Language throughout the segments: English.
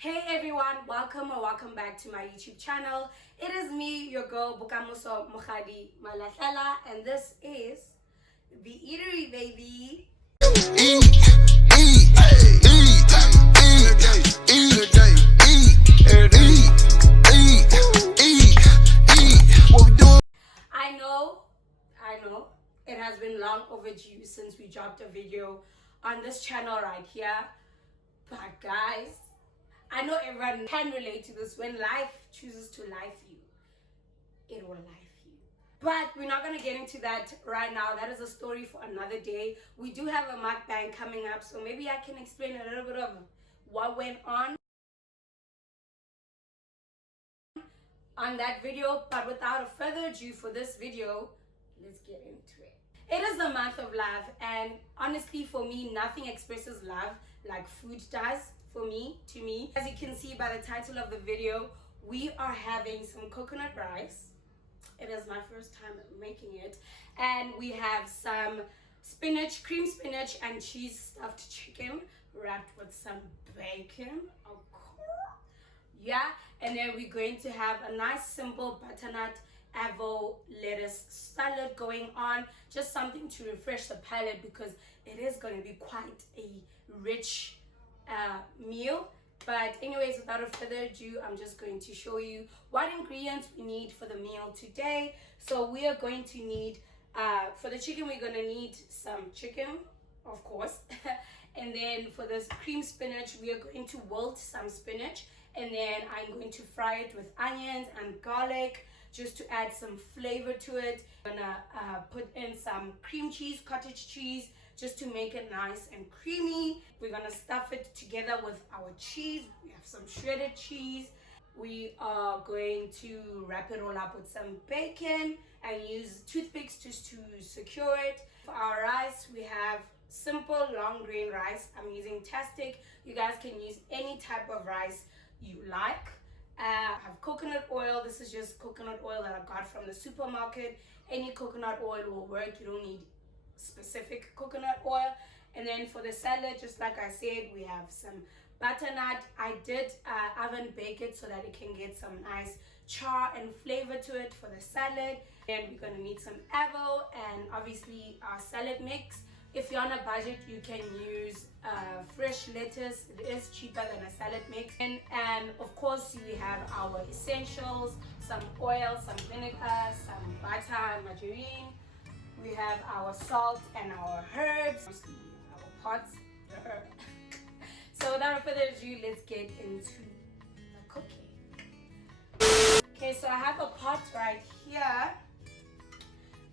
Hey everyone, welcome or welcome back to my YouTube channel. It is me, your girl Bukamuso Mukhadi Malatala, and this is The Eatery, baby. I know, it has been long overdue since we dropped a video on this channel right here. But guys, I know everyone can relate to this. When life chooses to life you, it will life you. But we're not going to get into that right now. That is a story for another day. We do have a mukbang coming up, so maybe I can explain a little bit of what went on that video. But without further ado, for this video, let's get into it. It is the month of love, and honestly for me, nothing expresses love like food does. For me, to me, as you can see by the title of the video, we are having some coconut rice. It is my first time making it, and we have some spinach, cream spinach and cheese stuffed chicken wrapped with some bacon. Yeah, and then we're going to have a nice simple butternut avo lettuce salad going on, just something to refresh the palate because it is going to be quite a rich meal. But anyways, without further ado, I'm just going to show you what ingredients we need for the meal today. So we are going to need for the chicken, we're going to need some chicken, of course. And then for this cream spinach, we are going to wilt some spinach, and then I'm going to fry it with onions and garlic just to add some flavor to it. I'm gonna put in some cream cheese, cottage cheese, just to make it nice and creamy. We're gonna stuff it together with our cheese. We have some shredded cheese. We are going to wrap it all up with some bacon and use toothpicks just to secure it. For our rice, we have simple long grain rice. I'm using Tastic. You guys can use any type of rice you like. I have coconut oil. This is just coconut oil that I got from the supermarket. Any coconut oil will work. You don't need specific coconut oil. And then for the salad, just like I said, we have some butternut. I did oven bake it so that it can get some nice char and flavor to it for the salad. And we're going to need some avo and obviously our salad mix. If you're on a budget, you can use fresh lettuce. It is cheaper than a salad mix. And of course, we have our essentials, some oil, some vinegar, some butter, margarine. We have our salt and our herbs, our pots, the herb. So without further ado, let's get into the cooking. Okay, so I have a pot right here.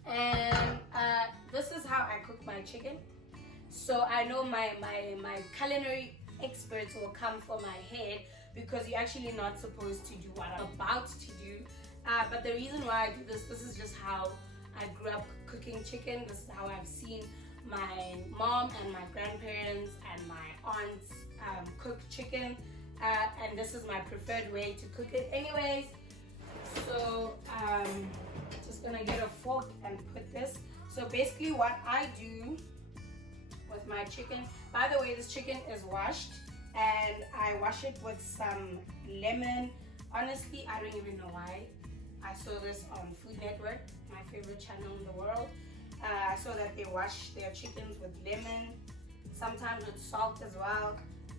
And this is how I cook my chicken. So I know my culinary experts will come for my head because you're actually not supposed to do what I'm about to do. But the reason why I do this is just how I grew up cooking chicken. This is how I've seen my mom and my grandparents and my aunts cook chicken. And this is my preferred way to cook it anyways. So just gonna get a fork and put this. So basically what I do with my chicken, by the way, this chicken is washed and I wash it with some lemon. Honestly, I don't even know why. I saw this on Food Network, my favorite channel in the world. I saw that they wash their chickens with lemon, sometimes with salt as well.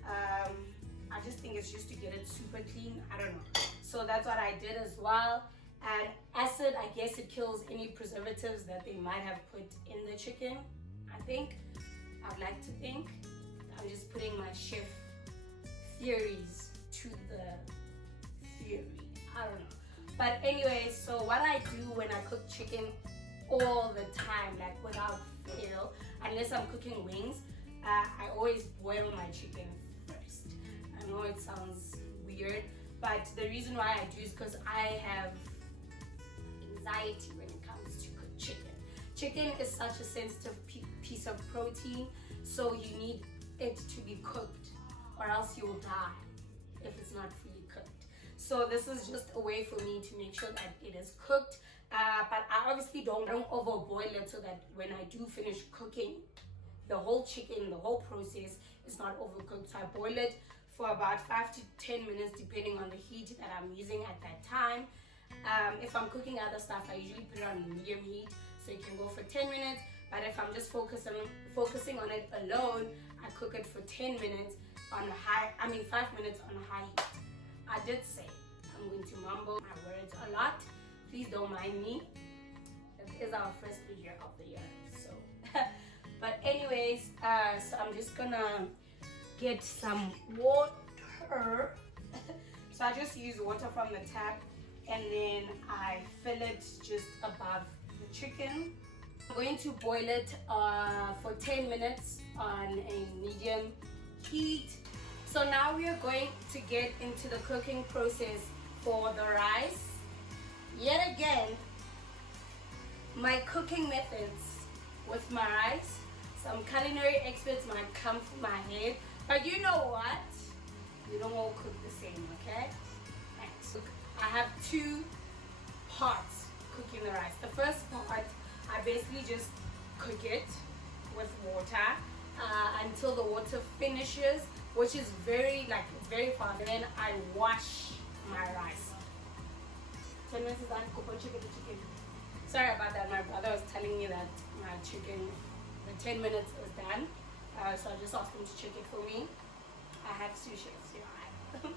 I just think it's just to get it super clean. I don't know. So that's what I did as well. And acid, I guess it kills any preservatives that they might have put in the chicken. I think, I'd like to think. I'm just putting my chef theories to the theory. I don't know. But anyway, so what I do when I cook chicken all the time, like without fail, unless I'm cooking wings, I always boil my chicken first. I know it sounds weird, but the reason why I do is because I have anxiety when it comes to cook chicken. Chicken is such a sensitive piece of protein, so you need it to be cooked or else you will die if it's not fully cooked. So this is just a way for me to make sure that it is cooked, but I obviously don't overboil it so that when I do finish cooking the whole chicken, the whole process is not overcooked. So I boil it for about 5 to 10 minutes depending on the heat that I'm using at that time. If I'm cooking other stuff, I usually put it on medium heat, so you can go for 10 minutes. But if I'm just focusing on it alone, I cook it for 10 minutes on a 5 minutes on a high heat. I did say I'm going to mumble my words a lot. Please don't mind me. It is our first video of the year, so. But anyways, so I'm just gonna get some water. So I just use water from the tap, and then I fill it just above the chicken. I'm going to boil it for 10 minutes on a medium heat. So now we are going to get into the cooking process for the rice. Yet again, my cooking methods with my rice. Some culinary experts might come from my head, but you know what? We don't all cook the same, okay? Thanks. I have 2 parts cooking the rice. The first part, I basically just cook it with water until the water finishes, which is very fast. And then I wash my rice. 10 minutes is done. Chicken. Sorry about that. My brother was telling me that my chicken, the 10 minutes is done. So I just asked him to check it for me. I have sushi, so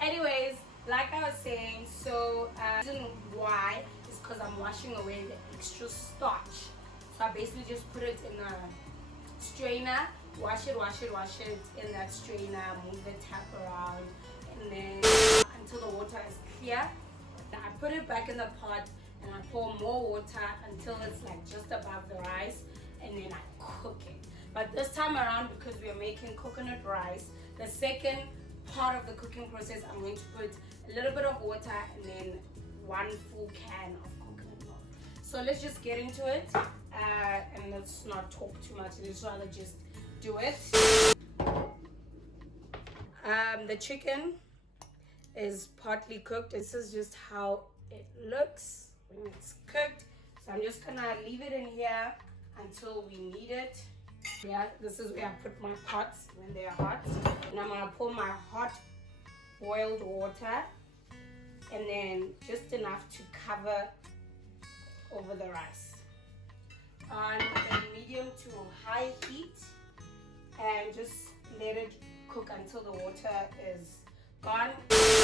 anyways, like I was saying, so the reason why is because I'm washing away the extra starch. So I basically just put it in a strainer, wash it in that strainer, move the tap around, and then until the water is clear. I put it back in the pot and I pour more water until it's like just above the rice, and then I cook it. But this time around, because we are making coconut rice, the second part of the cooking process, I'm going to put a little bit of water and then 1 full can of coconut milk. So let's just get into it, and let's not talk too much. Let's rather just do it. The chicken is partly cooked. This is just how it looks when it's cooked. So I'm just gonna leave it in here until we need it. Yeah, this is where I put my pots when they are hot. And I'm gonna pour my hot boiled water, and then just enough to cover over the rice on a medium to high heat, and just let it cook until the water is gone.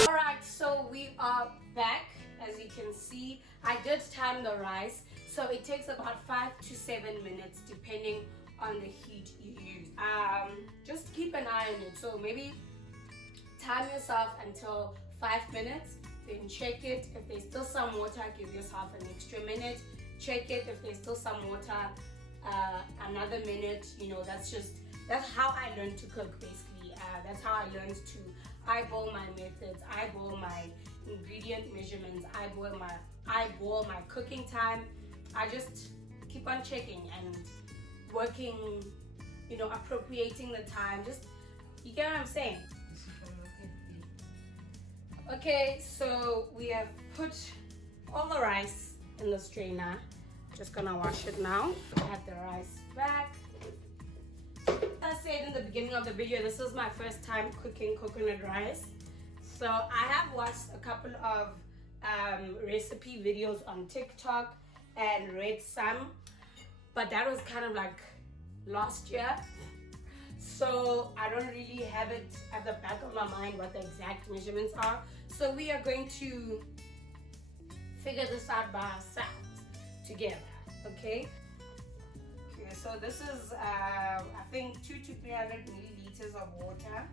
Alright, so we are back. As you can see, I did time the rice, so it takes about 5 to 7 minutes depending on the heat you use. Just keep an eye on it. So maybe time yourself until 5 minutes, then check it. If there's still some water, give yourself an extra minute. Check it. If there's still some water, another minute. You know, that's how I learned to cook, basically. That's how I learned to eyeball my methods, eyeball my ingredient measurements, eyeball my cooking time. I just keep on checking and working, you know, appropriating the time. Just, you get what I'm saying? Okay, so we have put all the rice in the strainer. Just gonna wash it now. Add the rice back. As I said in the beginning of the video, this is my first time cooking coconut rice. So I have watched a couple of recipe videos on TikTok and read some, but that was kind of like last year. So I don't really have it at the back of my mind what the exact measurements are. So we are going to figure this out by ourselves together, okay? Okay, so this is I think 200 to 300 milliliters of water.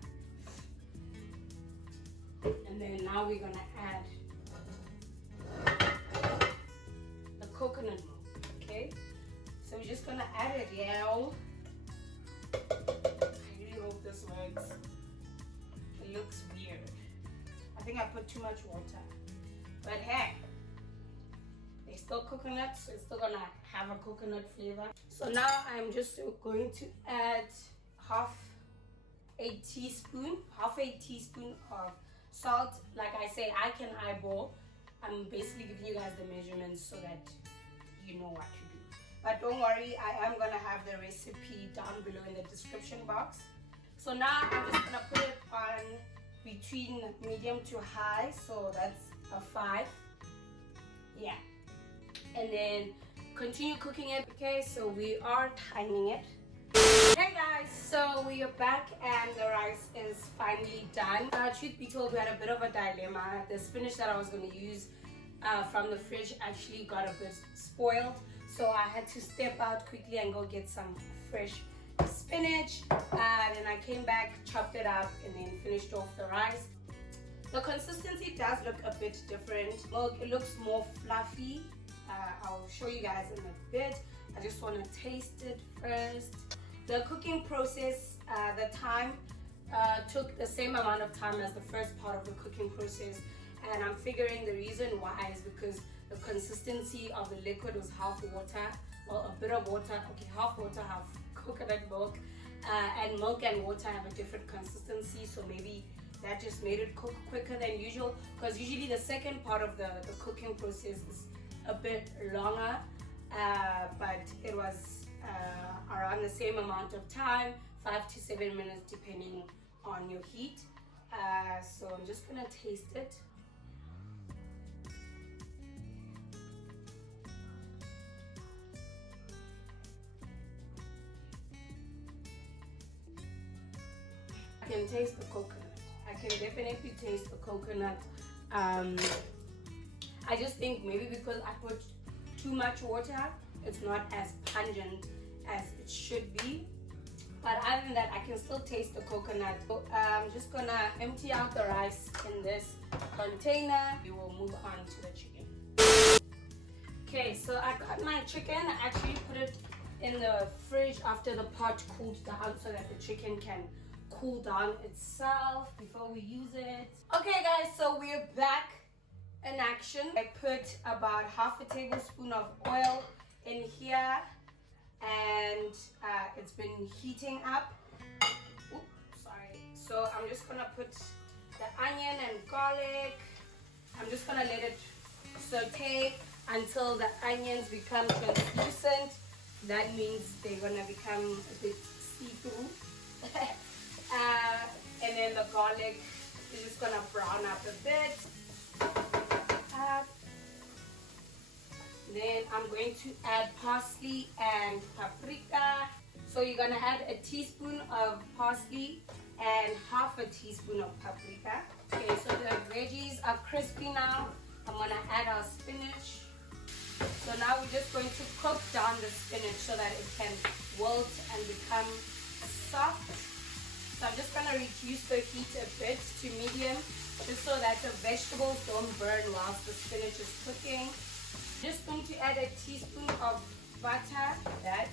And then now we're gonna add the coconut milk, okay? So we're just gonna add it, yeah. I really hope this works. It looks weird. I think I put too much water. But hey, it's still coconut, so it's still gonna have a coconut flavor. So now I'm just going to add half a teaspoon of salt. Like I say, I can eyeball. I'm basically giving you guys the measurements so that you know what to do. But don't worry, I am gonna have the recipe down below in the description box. So now I'm just gonna put it on between medium to high, so that's a 5. Yeah, and then continue cooking it. Okay, so we are timing it. Hey guys, so we are back and the rice is finally done. Truth be told, we had a bit of a dilemma. The spinach that I was going to use from the fridge actually got a bit spoiled, so I had to step out quickly and go get some fresh spinach. Then I came back, chopped it up, and then finished off the rice. The consistency does look a bit different. Well, it looks more fluffy. I'll show you guys in a bit. I just want to taste it first. The cooking process, the time took the same amount of time as the first part of the cooking process, and I'm figuring the reason why is because the consistency of the liquid was half water, well, a bit of water, okay, half water, half coconut milk, and milk and water have a different consistency, so maybe that just made it cook quicker than usual, because usually the second part of the cooking process is a bit longer, but it was around the same amount of time, 5 to 7 minutes depending on your heat. So I'm just gonna taste it. I can taste the coconut. I can definitely taste the coconut. I just think maybe because I put too much water, it's not as pungent as it should be, but other than that I can still taste the coconut. So I'm just gonna empty out the rice in this container. We will move on to the chicken. Okay, so I got my chicken. I actually put it in the fridge after the pot cooled down so that the chicken can cool down itself before we use it. Okay guys, so we're back in action. I put about half a tablespoon of oil in here, and it's been heating up. Oops, sorry. So I'm just gonna put the onion and garlic. I'm just gonna let it saute until the onions become translucent. That means they're gonna become a bit see-through. And then the garlic is just gonna brown up a bit. Then I'm going to add parsley and paprika. So you're gonna add a teaspoon of parsley and half a teaspoon of paprika. Okay, so the veggies are crispy now. I'm gonna add our spinach. So now we're just going to cook down the spinach so that it can wilt and become soft. So I'm just gonna reduce the heat a bit to medium, just so that the vegetables don't burn whilst the spinach is cooking. Just going to add a teaspoon of butter. That.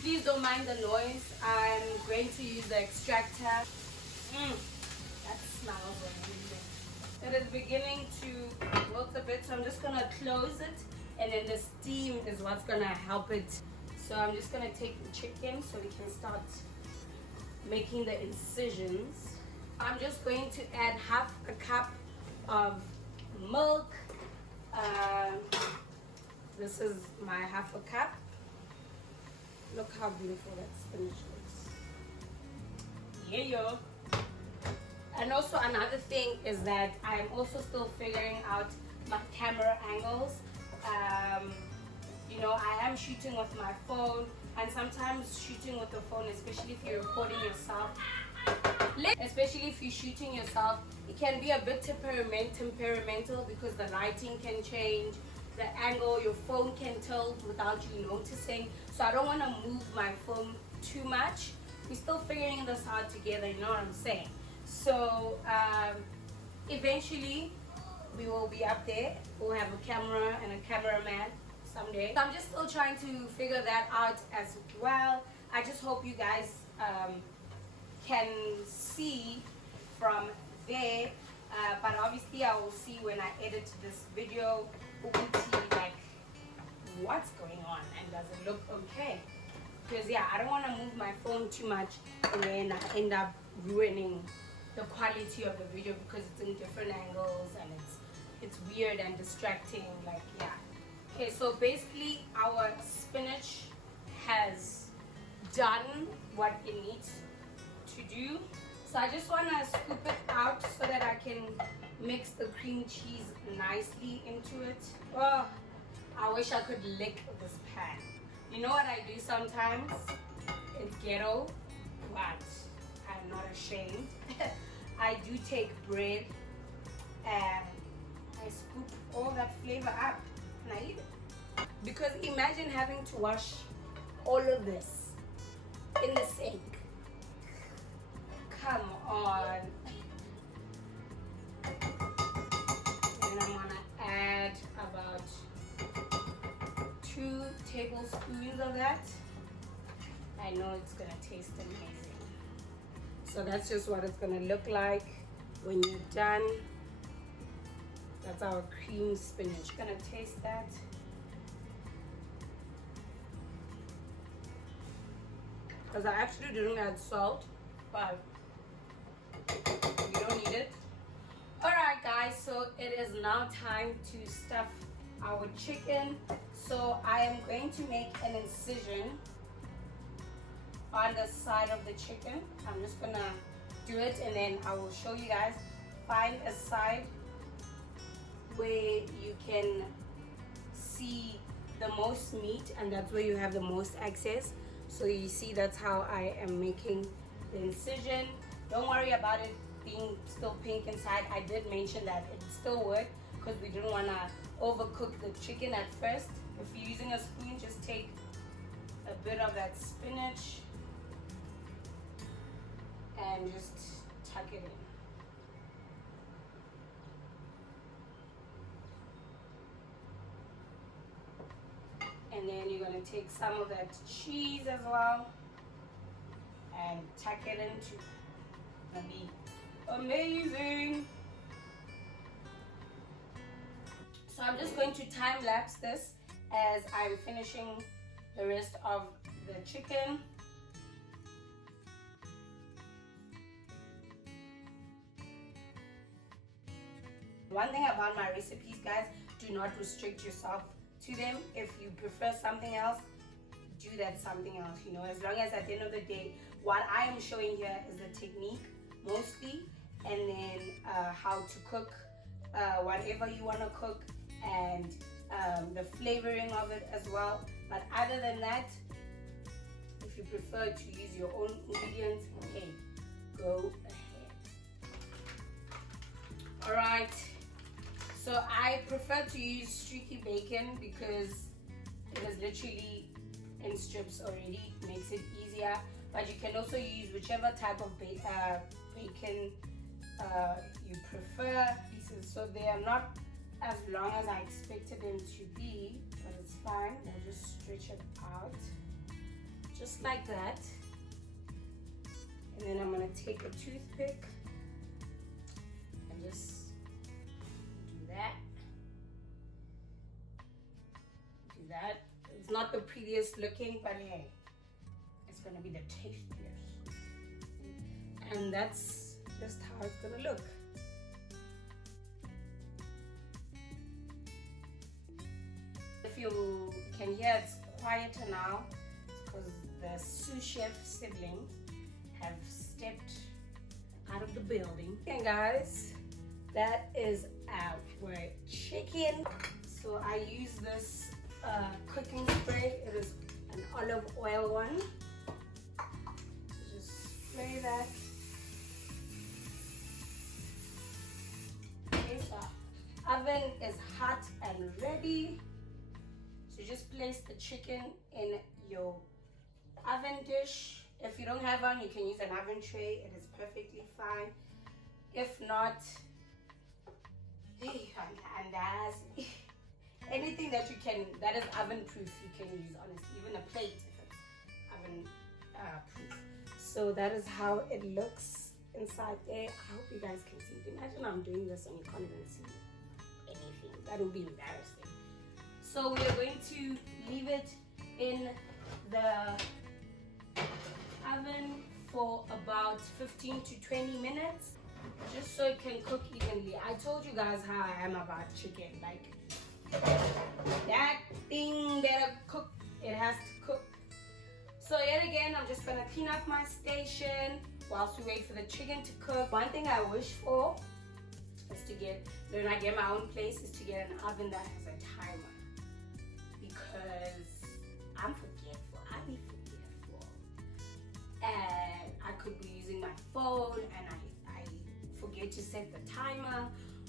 Please don't mind the noise. I'm going to use the extractor. That smells amazing. It is beginning to wilt a bit, so I'm just gonna close it, and then the steam is what's gonna help it. So I'm just gonna take the chicken so we can start making the incisions. I'm just going to add half a cup of milk. This is my half a cup. Look how beautiful that spinach looks. Yeah, yo. And also another thing is that I'm also still figuring out my camera angles. You know, I am shooting with my phone, and sometimes shooting with the phone, especially if you're recording yourself, especially if you're shooting yourself, it can be a bit temperamental because the lighting can change, the angle, your phone can tilt without you noticing. So I don't want to move my phone too much. We're still figuring this out together, you know what I'm saying? So eventually we will be up there. We'll have a camera and a cameraman someday. So I'm just still trying to figure that out as well. I just hope you guys can see from there, but obviously I will see when I edit this video, like what's going on and does it look okay, because yeah, I don't want to move my phone too much and then I end up ruining the quality of the video because it's in different angles and it's weird and distracting, like yeah. Okay, so basically our spinach has done what it needs to do. So I just want to scoop it out so that I can mix the cream cheese nicely into it. Oh, I wish I could lick this pan. You know what I do sometimes? It's ghetto, but I'm not ashamed. I do take bread and I scoop all that flavor up and I eat it. Because imagine having to wash all of this in the sink. Come on. And I'm gonna add about 2 tablespoons of that. I know it's gonna taste amazing. So that's just what it's gonna look like when you're done. That's our cream spinach. Gonna taste that. Because I actually didn't add salt, but you don't need it. Alright guys, so it is now time to stuff our chicken. So I am going to make an incision on the side of the chicken. I'm just gonna do it and then I will show you guys. Find a side where you can see the most meat, and that's where you have the most access. So you see, that's how I am making the incision. Don't worry about it being still pink inside. I did mention that it still worked because we didn't want to overcook the chicken at first. If you're using a spoon, just take a bit of that spinach and just tuck it in. And then you're going to take some of that cheese as well and tuck it into. It'll be amazing. So I'm just going to time lapse this as I'm finishing the rest of the chicken. One thing about my recipes, guys, do not restrict yourself to them. If you prefer something else, do that something else, you know, as long as at the end of the day what I am showing here is the technique mostly, and then how to cook whatever you want to cook, and the flavoring of it as well. But other than that, if you prefer to use your own ingredients, okay, go ahead. All right, so I prefer to use streaky bacon because it is literally in strips already, makes it easier. But you can also use whichever type of bacon you prefer pieces. So they are not as long as I expected them to be, but it's fine. I'll just stretch it out just like that, and then I'm gonna take a toothpick and just do that. It's not the prettiest looking, but hey, it's gonna be the tastiest. And that's just how it's gonna look. If you can hear it's quieter now, it's because the sous chef siblings have stepped out of the building. Okay guys, that is our chicken. So I use this cooking spray. It is an olive oil one. Just spray that. Okay, so oven is hot and ready. So just place the chicken in your oven dish. If you don't have one, you can use an oven tray. It is perfectly fine. If not, anything that you can, that is oven proof, you can use, honestly. Even a plate if it's oven proof. So that is how it looks inside there. I hope you guys can see. Imagine I'm doing this and you can't even see anything. That would be embarrassing. So we are going to leave it in the oven for about 15 to 20 minutes, just so it can cook evenly. I told you guys how I am about chicken. Like, that thing better cook. It has to cook. So yet again, I'm just gonna clean up my station. whilst we wait for the chicken to cook. One thing I wish for is to get, when I get my own place, is to get an oven that has a timer, because I'm forgetful. I be forgetful, and I could be using my phone and I forget to set the timer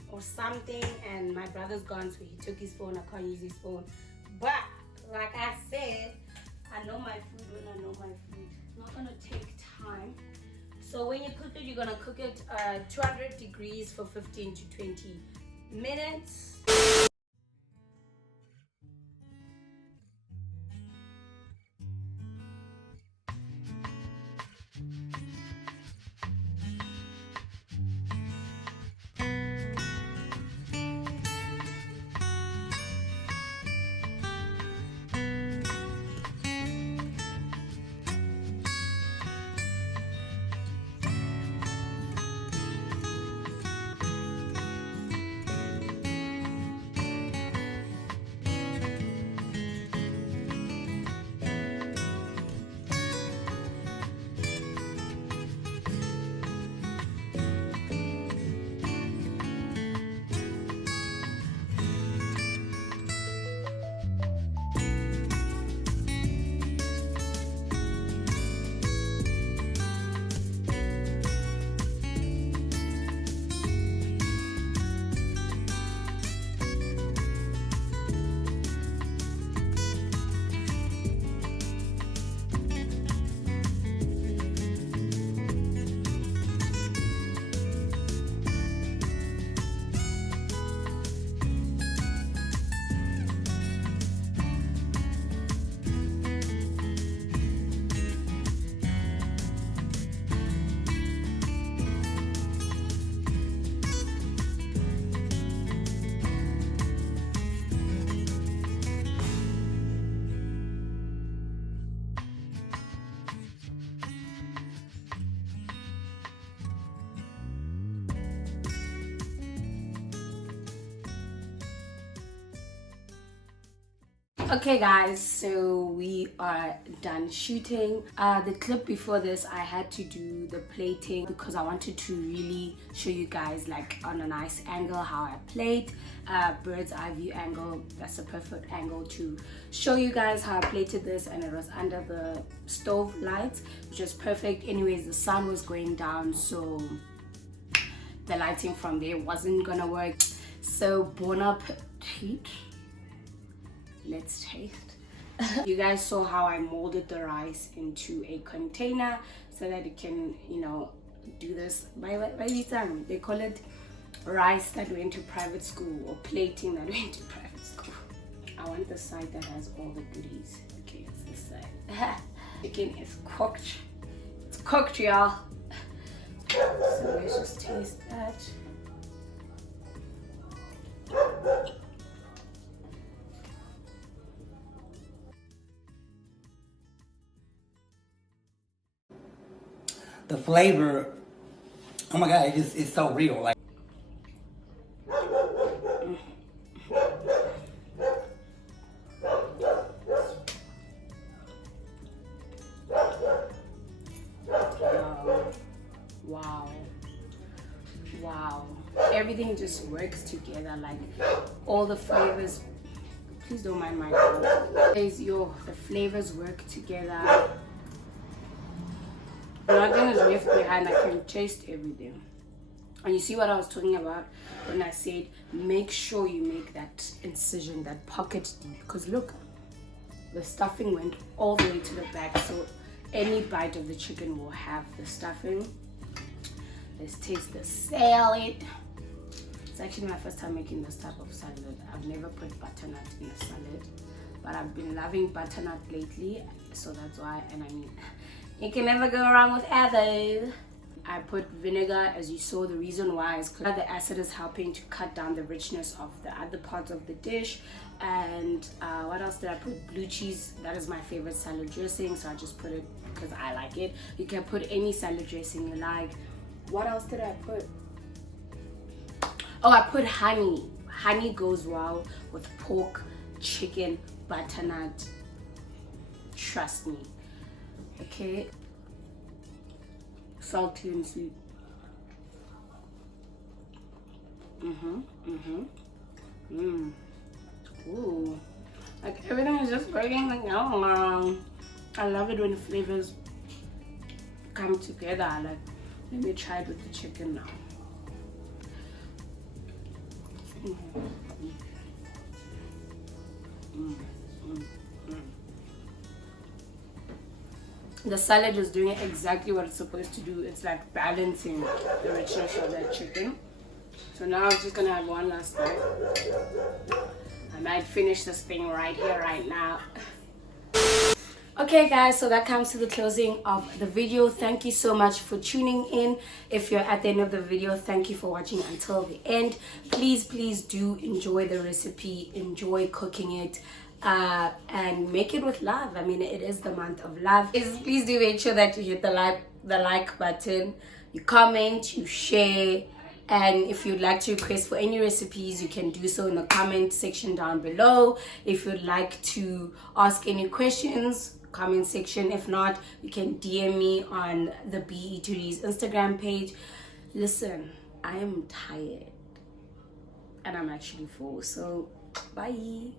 or something, and my brother's gone, so he took his phone. I can't use his phone. But like I said, I know my food when I know my food. It's not gonna take time. So when you cook it, you're gonna cook it 200 degrees for 15 to 20 minutes. Okay guys, so we are done shooting. The clip before this, I had to do the plating because I wanted to really show you guys like on a nice angle how I plate. Bird's eye view angle, that's a perfect angle to show you guys how I plated this, and it was under the stove lights, which was perfect. Anyways, the sun was going down, so the lighting from there wasn't gonna work. So bon appetit. Let's taste. You guys saw how I molded the rice into a container so that it can, you know, do this by the time they call it rice that went to private school, or plating that went to private school. I want the side that has all the goodies. Okay, it's this side. Chicken is cooked. It's cooked, y'all. So let's just taste that. The flavor, oh my god, it's so real. Like, wow, everything just works together, like all the flavors. Please don't mind my guys, the flavors work together. Nothing is left behind. I can taste everything. And you see what I was talking about when I said make sure you make that incision, that pocket deep, because look, the stuffing went all the way to the back, so any bite of the chicken will have the stuffing. Let's taste the salad. It's actually my first time making this type of salad. I've never put butternut in a salad, but I've been loving butternut lately, so that's why. And I mean, you can never go wrong with avocado. I put vinegar, as you saw. The reason why is because the acid is helping to cut down the richness of the other parts of the dish. And what else did I put? Blue cheese. That is my favorite salad dressing, so I just put it because I like it. You can put any salad dressing you like. What else did I put? Oh, I put honey. Honey goes well with pork, chicken, butternut. Trust me. Okay, salty and sweet. Ooh, like everything is just working like I love it when the flavors come together. Like, let me try it with the chicken now. The salad is doing exactly what it's supposed to do. It's like balancing the richness of that chicken. So now I'm just gonna have one last bite. I might finish this thing right here, right now. Okay guys, so that comes to the closing of the video. Thank you so much for tuning in. If you're at the end of the video, thank you for watching until the end. Please do enjoy the recipe, enjoy cooking it, and make it with love. I mean, it is the month of love. Please do make sure that you hit the like button, you comment, you share. And if you'd like to request for any recipes, you can do so in the comment section down below. If you'd like to ask any questions, comment section. If not, you can DM me on the TheB.eat Instagram page. Listen, I am tired and I'm actually full, so bye.